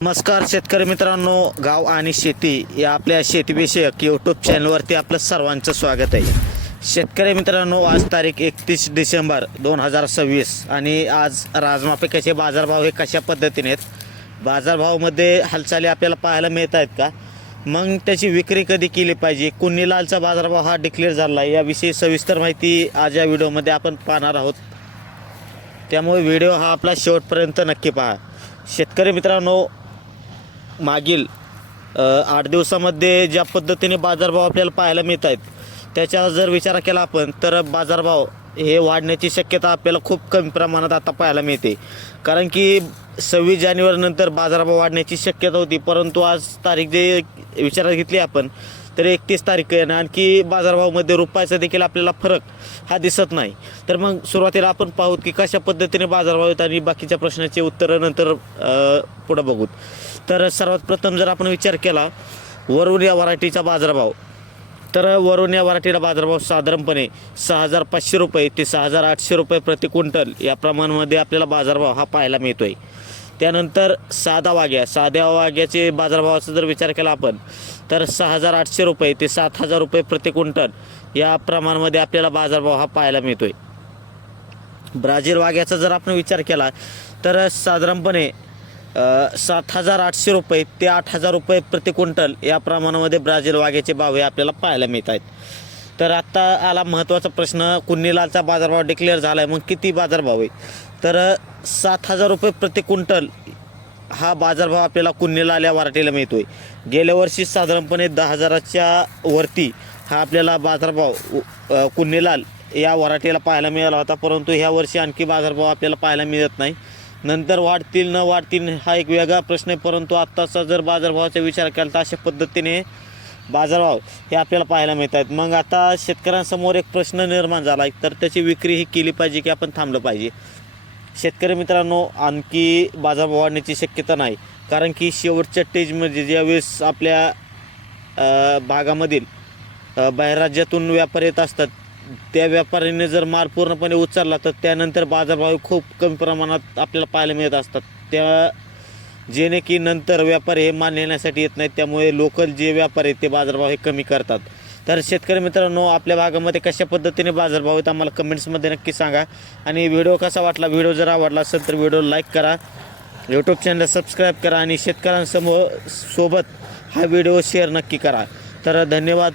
नमस्कार शेतकरी मित्रांनो, गाव आणि शेती या आपल्या शेतीविषयक यूट्यूब चॅनलवरती आपलं सर्वांचं स्वागत आहे. शेतकरी मित्रांनो, आज तारीख 31 डिसेंबर 2026 आणि आज राजमापिकाचे बाजारभाव हे कशा पद्धतीने आहेत, बाजारभावामध्ये हालचाली आपल्याला पाहायला मिळत आहेत का, मग त्याची विक्री कधी केली पाहिजे, कुन्नी लालचा बाजारभाव हा डिक्लेअर झाला आहे, याविषयी सविस्तर माहिती आज या व्हिडिओमध्ये आपण पाहणार आहोत. त्यामुळे व्हिडिओ हा आपला शेवटपर्यंत नक्की पहा. शेतकरी मित्रांनो, मागील 8 दिवसामध्ये ज्या पद्धतीने बाजारभाव आपल्याला पाहायला मिळत आहेत त्याच्यावर जर विचार केला आपण तर बाजारभाव हे वाढण्याची शक्यता आपल्याला खूप कमी प्रमाणात आता पाहायला मिळते. कारण की 26 जानेवारीनंतर बाजारभाव वाढण्याची शक्यता होती, परंतु आज तारीख जे विचारात घेतली आपण तर 31 तारीख आहे आणि आणखी बाजारभावामध्ये रुपयाचा देखील आपल्याला फरक हा दिसत नाही. तर मग सुरुवातीला आपण पाहूत की कशा पद्धतीने बाजारभाव आहेत आणि बाकीच्या प्रश्नाचे उत्तरं नंतर पुढं बघूत. तर सर्वात प्रथम जर आपण विचार केला वरुण या व्हरायटीचा बाजारभाव, तर वरुण या व्हरायटीला बाजारभाव साधारणपणे 6,500 रुपये ते 6,800 रुपये प्रति क्विंटल या प्रमाणामध्ये आपल्याला बाजारभाव हा पाहायला मिळतो आहे. त्यानंतर साध्या वाघ्याचे बाजारभावाचा जर विचार केला आपण तर 6,800 रुपये ते 7,000 रुपये प्रति क्विंटल या प्रमाणामध्ये आपल्याला बाजारभाव हा पाहायला मिळतो आहे. ब्राझील वाघ्याचा जर आपण विचार केला तर साधारणपणे 7,800 रुपये ते 8,000 रुपये प्रति क्विंटल या प्रमाणामध्ये ब्राझील वाघ्याचे भाव हे आपल्याला पाहायला मिळत आहेत. तर आत्ता आला महत्त्वाचा प्रश्न, कुन्नी लालचा बाजारभाव डिक्लेअर झाला आहे, मग किती बाजारभाव आहे, तर 7,000 रुपये प्रति क्विंटल हा बाजारभाव आपल्याला कुन्नी लाल या व्हरायटीला मिळतो आहे. गेल्या वर्षी साधारणपणे 10,000च्या वरती हा आपल्याला बाजारभाव कुन्नी लाल या व्हरायटीला पाहायला मिळाला होता, परंतु ह्या वर्षी आणखी बाजारभाव आपल्याला पाहायला मिळत नाही. नंतर वाढतील न वाढतील हा एक वेगळा प्रश्न आहे, परंतु आत्ताचा जर बाजारभावाचा विचार केला तर अशा पद्धतीने बाजारभाव हे आपल्याला पाहायला मिळत आहेत. मग आता शेतकऱ्यांसमोर एक प्रश्न निर्माण झाला आहे, तर त्याची विक्री ही केली पाहिजे की आपण थांबलं पाहिजे. शेतकरी मित्रांनो, आणखी बाजारभाव वाढण्याची शक्यता नाही, कारण की शेवटच्या स्टेजमध्ये ज्यावेळेस आपल्या भागामधील बाहेरराज्यातून व्यापारी येत असतात त्या व्यापाऱ्याने जर माल पूर्णपणे उचलला तर त्यानंतर बाजारभाव खूप कमी प्रमाणात आपल्याला पाहायला मिळत असतात, त्या जेणे की नंतर व्यापारी हे माल नेण्यासाठी येत नाहीत, त्यामुळे लोकल जे व्यापारी आहेत ते बाजारभाव हे कमी करतात. तर शेतकरी मित्रांनो, आपल्या भागामध्ये कशा पद्धतीने बाजारभाव आहेत आम्हाला कमेंट्समध्ये नक्की सांगा. आणि व्हिडिओ कसा वाटला, व्हिडिओ जर आवडला असेल तर व्हिडिओ लाईक करा, यूट्यूब चॅनलला सबस्क्राईब करा आणि शेतकऱ्यांसोबत हा व्हिडिओ शेअर नक्की करा. तर धन्यवाद.